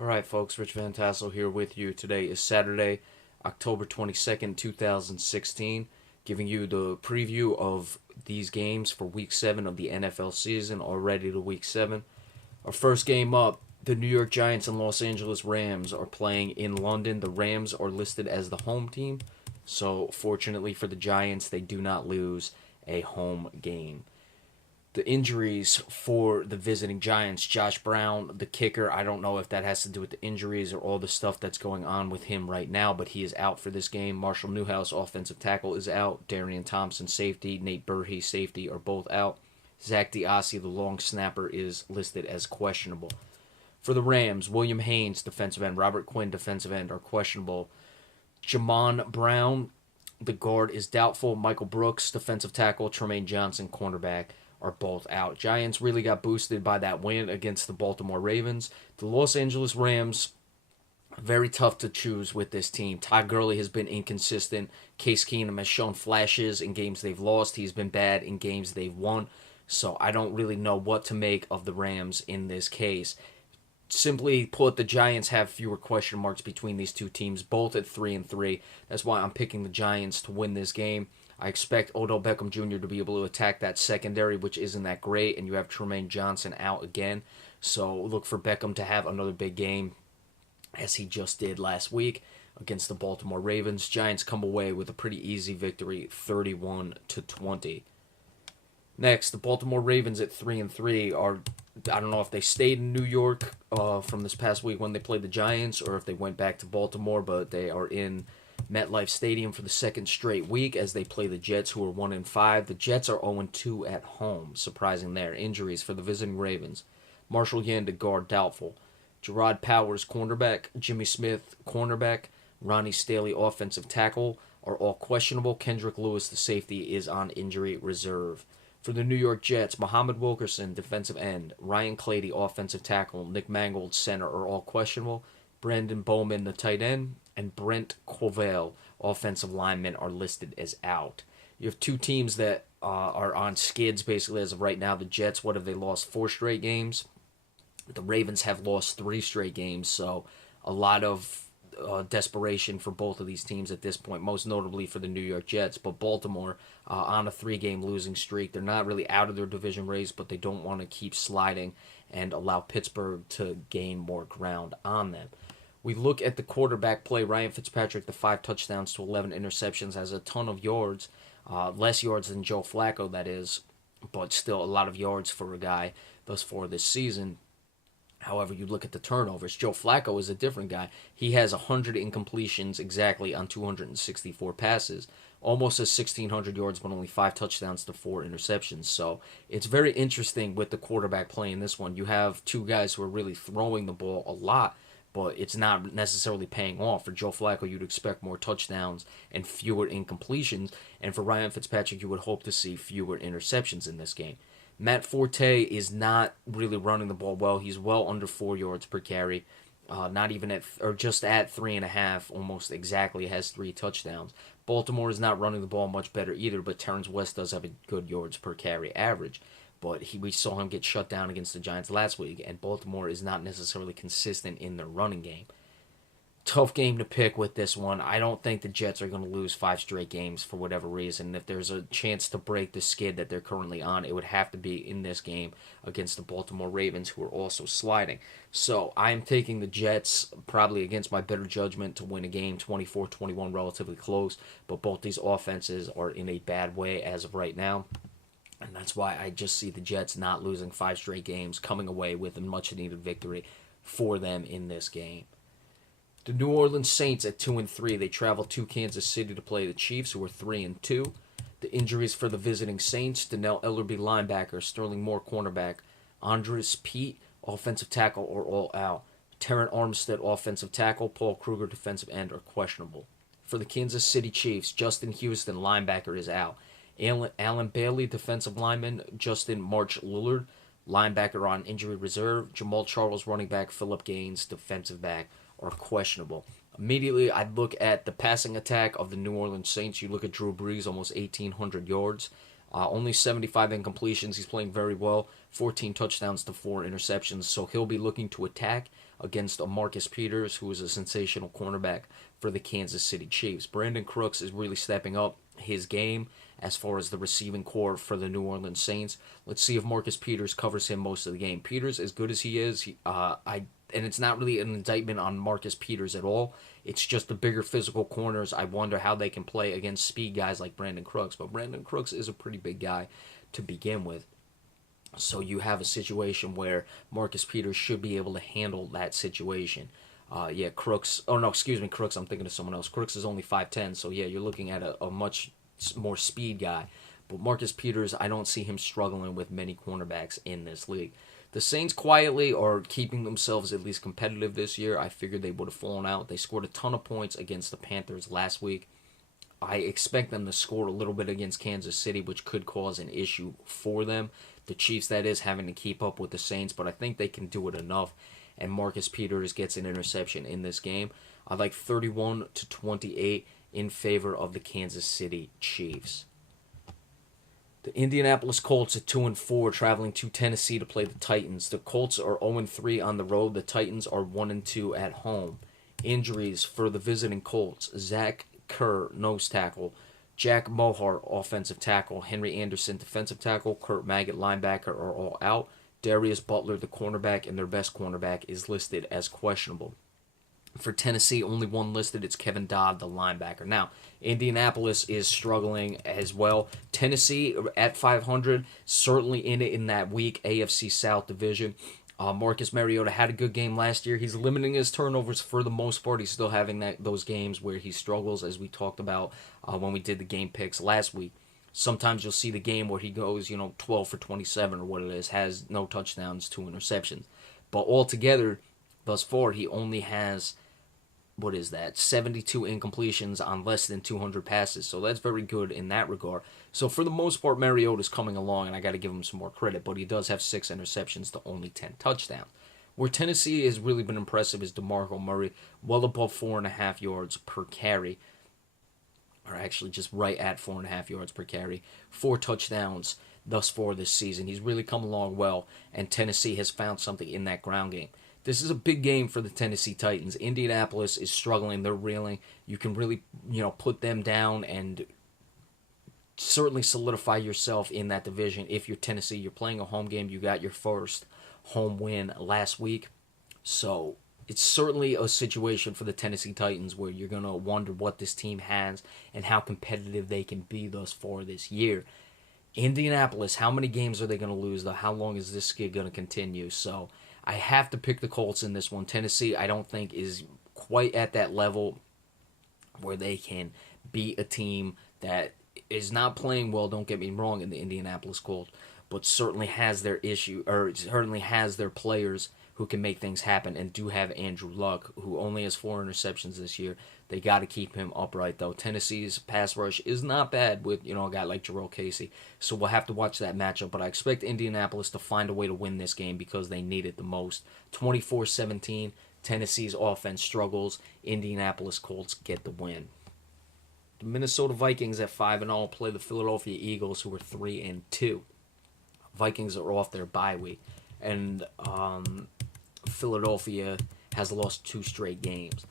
All right, folks, Rich Van Tassel here with you. Today is Saturday, October 22nd, 2016, giving you the preview of these games for Week 7 of the NFL season, already to Week 7. Our first game up, the New York Giants and Los Angeles Rams are playing in London. The Rams are listed as the home team, so fortunately for the Giants, they do not lose a home game. The injuries for the visiting Giants, Josh Brown, the kicker, I don't know if that has to do with the injuries or all the stuff that's going on with him right now, but he is out for this game. Marshall Newhouse, offensive tackle, is out. Darian Thompson, safety. Nate Burhey, safety, are both out. Zach DiAsi, the long snapper, is listed as questionable. For the Rams, William Haynes, defensive end, Robert Quinn, defensive end, are questionable. Jamon Brown, the guard, is doubtful. Michael Brooks, defensive tackle. Tremaine Johnson, cornerback, are both out. Giants really got boosted by that win against the Baltimore Ravens. The Los Angeles Rams, very tough to choose with this team. Todd Gurley has been inconsistent. Case Keenum has shown flashes in games they've lost. He's been bad in games they've won. So I don't really know what to make of the Rams in this case. Simply put, the Giants have fewer question marks between these two teams, both at 3-3. That's why I'm picking the Giants to win this game. I expect Odell Beckham Jr. to be able to attack that secondary, which isn't that great, and you have Tremaine Johnson out again. So look for Beckham to have another big game, as he just did last week against the Baltimore Ravens. Giants come away with a pretty easy victory, 31-20. Next, the Baltimore Ravens at 3-3 are, I don't know if they stayed in New York from this past week when they played the Giants, or if they went back to Baltimore, but they are in MetLife Stadium for the second straight week as they play the Jets, who are 1-5. The Jets are 0-2 at home. Surprising there. Injuries for the visiting Ravens. Marshall Yanda, guard, doubtful. Gerard Powers, cornerback. Jimmy Smith, cornerback. Ronnie Staley, offensive tackle, are all questionable. Kendrick Lewis, the safety, is on injury reserve. For the New York Jets, Muhammad Wilkerson, defensive end. Ryan Clady, offensive tackle. Nick Mangold, center, are all questionable. Brandon Bowman, the tight end, and Brent Covell, offensive lineman, are listed as out. You have two teams that are on skids basically as of right now. The Jets, what have they lost? 4 straight games. The Ravens have lost 3 straight games, so a lot of desperation for both of these teams at this point, most notably for the New York Jets. But Baltimore on a 3-game losing streak. They're not really out of their division race, but they don't want to keep sliding and allow Pittsburgh to gain more ground on them. We look at the quarterback play. Ryan Fitzpatrick, the 5 touchdowns to 11 interceptions, has a ton of yards, less yards than Joe Flacco, that is, but still a lot of yards for a guy thus far this season. However, you look at the turnovers. Joe Flacco is a different guy. He has 100 incompletions exactly on 264 passes. Almost has 1,600 yards, but only 5 touchdowns to 4 interceptions. So it's very interesting with the quarterback play in this one. You have 2 guys who are really throwing the ball a lot, but it's not necessarily paying off. For Joe Flacco, you'd expect more touchdowns and fewer incompletions. And for Ryan Fitzpatrick, you would hope to see fewer interceptions in this game. Matt Forte is not really running the ball well. He's well under 4 yards per carry. Not even at, or just at 3.5, almost exactly, has 3 touchdowns. Baltimore is not running the ball much better either, but Terrence West does have a good yards per carry average. But we saw him get shut down against the Giants last week, and Baltimore is not necessarily consistent in their running game. Tough game to pick with this one. I don't think the Jets are going to lose 5 straight games for whatever reason. If there's a chance to break the skid that they're currently on, it would have to be in this game against the Baltimore Ravens, who are also sliding. So I'm taking the Jets, probably against my better judgment, to win a game 24-21, relatively close. But both these offenses are in a bad way as of right now. And that's why I just see the Jets not losing 5 straight games, coming away with a much-needed victory for them in this game. The New Orleans Saints at 2-3. They travel to Kansas City to play the Chiefs, who are 3-2. The injuries for the visiting Saints: Donnell Ellerbe, linebacker; Sterling Moore, cornerback; Andres Pete, offensive tackle, are all out. Terran Armstead, offensive tackle; Paul Kruger, defensive end, are questionable. For the Kansas City Chiefs, Justin Houston, linebacker, is out. Alan Bailey, defensive lineman; Justin March Lillard, linebacker, on injury reserve; Jamal Charles, running back; Philip Gaines, defensive back, are questionable. Immediately, I'd look at the passing attack of the New Orleans Saints. You look at Drew Brees, almost 1,800 yards. Only 75 incompletions. He's playing very well. 14 touchdowns to 4 interceptions. So he'll be looking to attack. against a Marcus Peters, who is a sensational cornerback for the Kansas City Chiefs. Brandon Crooks is really stepping up his game as far as the receiving core for the New Orleans Saints. Let's see if Marcus Peters covers him most of the game. Peters, as good as he is, and it's not really an indictment on Marcus Peters at all. It's just the bigger physical corners. I wonder how they can play against speed guys like Brandon Crooks. But Brandon Crooks is a pretty big guy to begin with. So you have a situation where Marcus Peters should be able to handle that situation. Crooks. Oh, no, excuse me, Crooks. I'm thinking of someone else. Crooks is only 5'10", so yeah, you're looking at a much more speed guy. But Marcus Peters, I don't see him struggling with many cornerbacks in this league. The Saints quietly are keeping themselves at least competitive this year. I figured they would have fallen out. They scored a ton of points against the Panthers last week. I expect them to score a little bit against Kansas City, which could cause an issue for them. The Chiefs, that is, having to keep up with the Saints, but I think they can do it enough. And Marcus Peters gets an interception in this game. I like 31-28 in favor of the Kansas City Chiefs. The Indianapolis Colts at 2-4, traveling to Tennessee to play the Titans. The Colts are 0-3 on the road. The Titans are 1-2 at home. Injuries for the visiting Colts: Zach Kerr, nose tackle; Jack Mohart, offensive tackle; Henry Anderson, defensive tackle; Kurt Magott, linebacker, are all out. Darius Butler, the cornerback, and their best cornerback, is listed as questionable. For Tennessee, only one listed. It's Kevin Dodd, the linebacker. Now, Indianapolis is struggling as well. Tennessee at 500, certainly in it in that weak AFC South division. Marcus Mariota had a good game last year. He's limiting his turnovers for the most part. He's still having those games where he struggles, as we talked about when we did the game picks last week. Sometimes you'll see the game where he goes, 12 for 27 or what it is, has no touchdowns, 2 interceptions. But altogether, thus far, he only has, 72 incompletions on less than 200 passes. So that's very good in that regard. So for the most part, Mariota's coming along, and I got to give him some more credit. But he does have 6 interceptions to only 10 touchdowns. Where Tennessee has really been impressive is DeMarco Murray, well above 4.5 yards per carry. Or actually just right at 4.5 yards per carry. 4 touchdowns thus far this season. He's really come along well, and Tennessee has found something in that ground game. This is a big game for the Tennessee Titans. Indianapolis is struggling. They're reeling. You can really, put them down and certainly solidify yourself in that division. If you're Tennessee, you're playing a home game. You got your first home win last week. So it's certainly a situation for the Tennessee Titans where you're going to wonder what this team has and how competitive they can be thus far this year. Indianapolis, how many games are they going to lose, though? How long is this skid going to continue? So I have to pick the Colts in this one. Tennessee, I don't think, is quite at that level where they can beat a team that is not playing well, don't get me wrong, in the Indianapolis Colts, but certainly has their certainly has their players who can make things happen, and do have Andrew Luck, who only has 4 interceptions this year. They got to keep him upright, though. Tennessee's pass rush is not bad with, a guy like Jarrell Casey. So we'll have to watch that matchup. But I expect Indianapolis to find a way to win this game because they need it the most. 24-17, Tennessee's offense struggles. Indianapolis Colts get the win. The Minnesota Vikings at 5-0 play the Philadelphia Eagles, who are 3-2. Vikings are off their bye week. And Philadelphia has lost 2 straight games.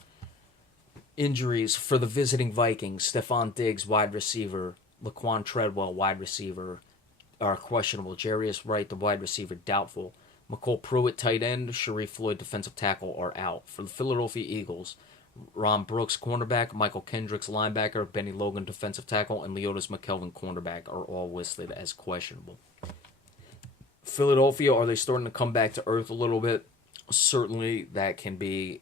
Injuries for the visiting Vikings: Stephon Diggs, wide receiver; Laquan Treadwell, wide receiver, are questionable. Jarius Wright, the wide receiver, doubtful. McCole Pruitt, tight end; Sharif Floyd, defensive tackle, are out. For the Philadelphia Eagles, Ron Brooks, cornerback; Michael Kendricks, linebacker; Benny Logan, defensive tackle; and Leotis McKelvin, cornerback, are all listed as questionable. Philadelphia, are they starting to come back to earth a little bit? Certainly that can be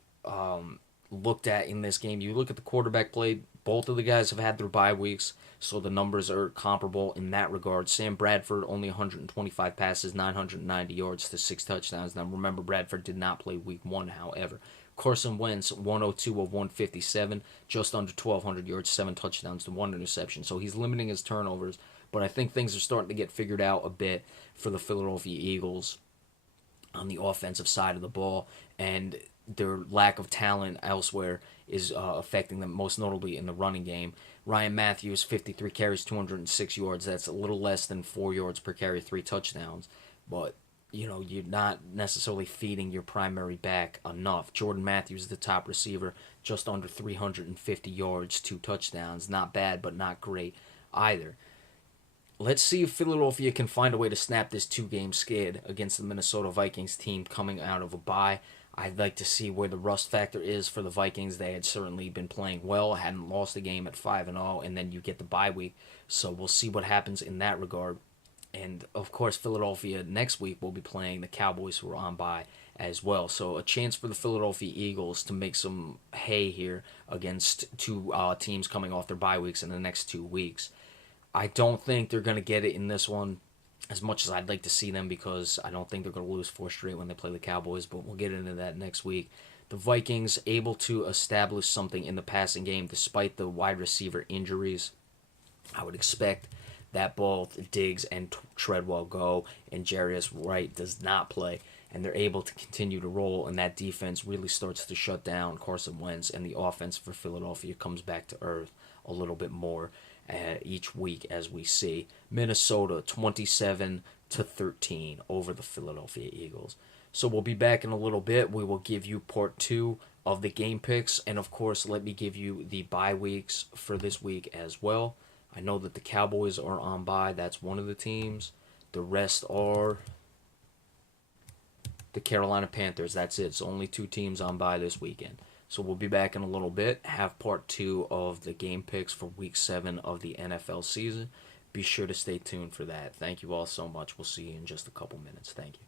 looked at in this game. You look at the quarterback play, both of the guys have had their bye weeks, so the numbers are comparable in that regard. Sam Bradford, only 125 passes, 990 yards to 6 touchdowns. Now remember, Bradford did not play week 1, however. Carson Wentz, 102 of 157, just under 1,200 yards, 7 touchdowns to 1 interception. So he's limiting his turnovers, but I think things are starting to get figured out a bit for the Philadelphia Eagles on the offensive side of the ball, and their lack of talent elsewhere is affecting them, most notably in the running game. Ryan Matthews, 53 carries, 206 yards. That's a little less than 4 yards per carry, 3 touchdowns. But, you're not necessarily feeding your primary back enough. Jordan Matthews, the top receiver, just under 350 yards, 2 touchdowns. Not bad, but not great either. Let's see if Philadelphia can find a way to snap this 2 game skid against the Minnesota Vikings team coming out of a bye. I'd like to see where the rust factor is for the Vikings. They had certainly been playing well, hadn't lost a game at 5-0, and then you get the bye week. So we'll see what happens in that regard. And of course, Philadelphia next week will be playing the Cowboys, who are on bye as well. So a chance for the Philadelphia Eagles to make some hay here against two teams coming off their bye weeks in the next 2 weeks. I don't think they're going to get it in this one as much as I'd like to see them, because I don't think they're going to lose 4 straight when they play the Cowboys, but we'll get into that next week. The Vikings able to establish something in the passing game despite the wide receiver injuries. I would expect that both Diggs and Treadwell go, and Jarius Wright does not play, and they're able to continue to roll, and that defense really starts to shut down Carson Wentz, and the offense for Philadelphia comes back to earth a little bit more each week, as we see. Minnesota 27-13 over the Philadelphia Eagles. So we'll be back in a little bit. We will give you part 2 of the game picks, and of course, let me give you the bye weeks for this week as well. I know that the Cowboys are on bye. That's one of the teams. The rest are the Carolina Panthers. That's it. It's only 2 teams on bye this weekend. So we'll be back in a little bit. Have part 2 of the game picks for Week 7 of the NFL season. Be sure to stay tuned for that. Thank you all so much. We'll see you in just a couple minutes. Thank you.